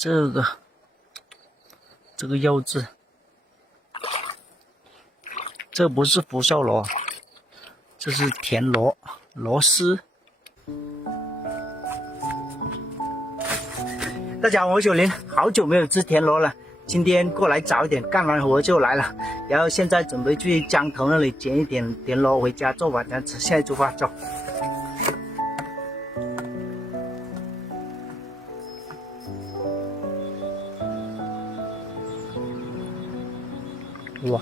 这个柚子，这不是福寿螺，这是田螺，螺丝。大家好，我是小林，好久没有吃田螺了，今天过来早一点，干完活就来了。然后现在准备去江头那里捡一点田螺回家做晚餐吃，现在出发走。哇，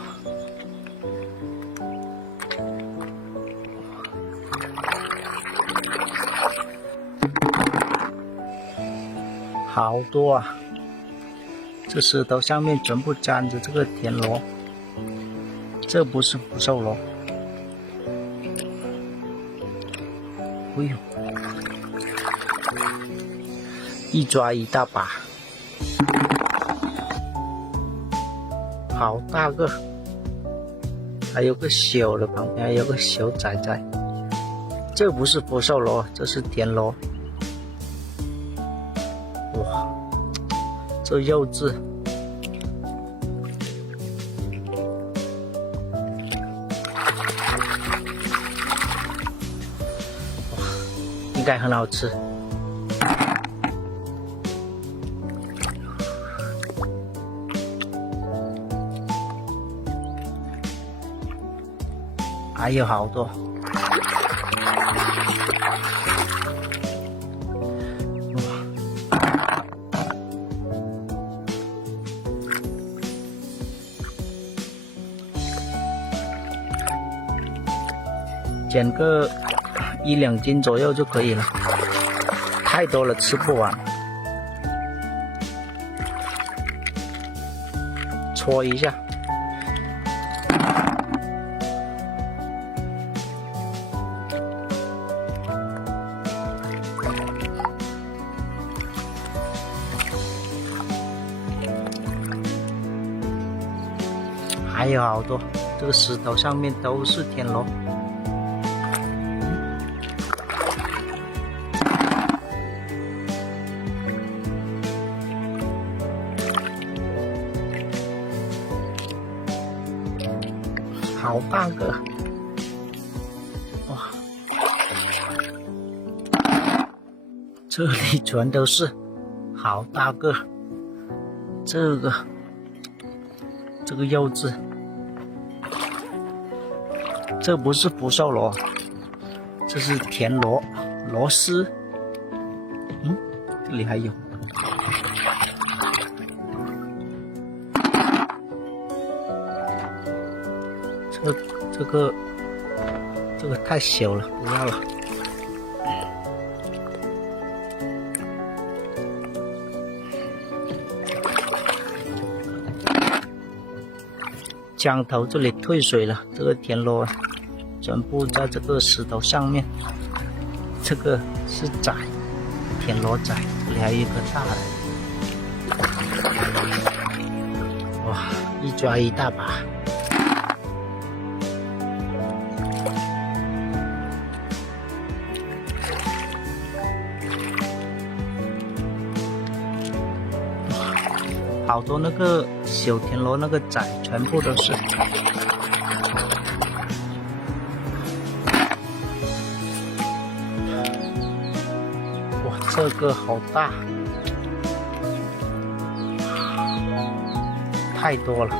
好多啊！这石头上面全部粘着这个田螺，这不是福寿螺。哎呦，一抓一大把。好大个，还有个小的，旁边还有个小仔仔。这不是福寿螺，这是田螺。哇，这柚子，哇，应该很好吃。还有好多，捡个1-2斤左右就可以了，太多了吃不完。搓一下。还有好多，这个石头上面都是田螺。好大个！哇，这里全都是，好大个！这个柚子。这不是福寿螺，这是田螺，螺丝。这里还有。这个太小了，不要了。江头这里退水了，这个田螺全部在这个石头上面。这个是仔，田螺仔，这里还有一个大的。哇，一抓一大把。好多那个小田螺那个仔，全部都是。哇，这个好大，太多了。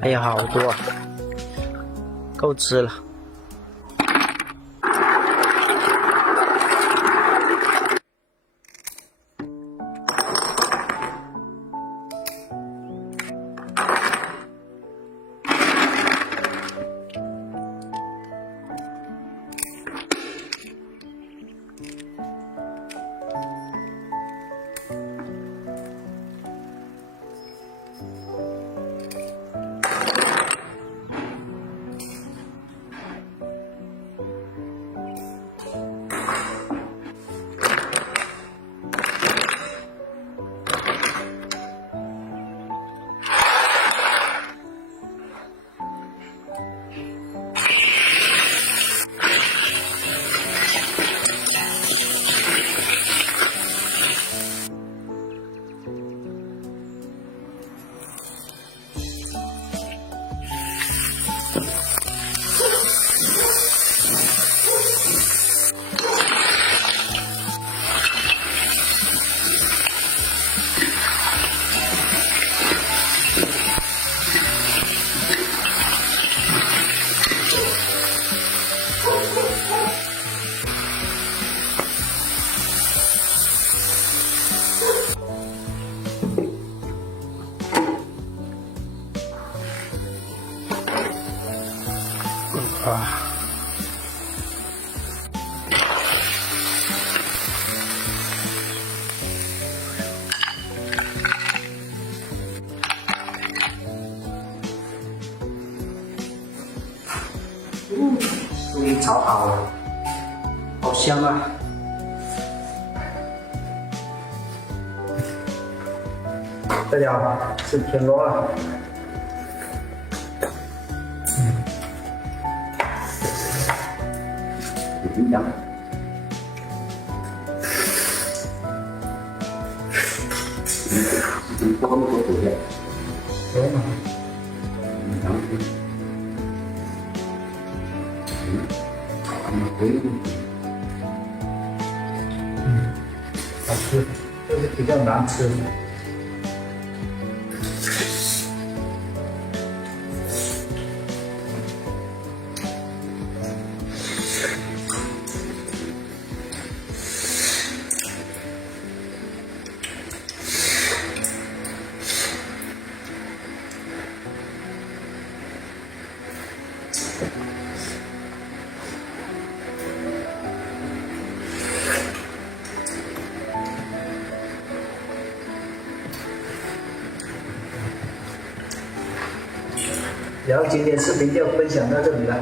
还有好多，够吃了。炒好了，好香啊！这了是田螺了。紧张。多么多苦的。可以吗？好吃，就是比较难吃。然后今天视频就分享到这里了。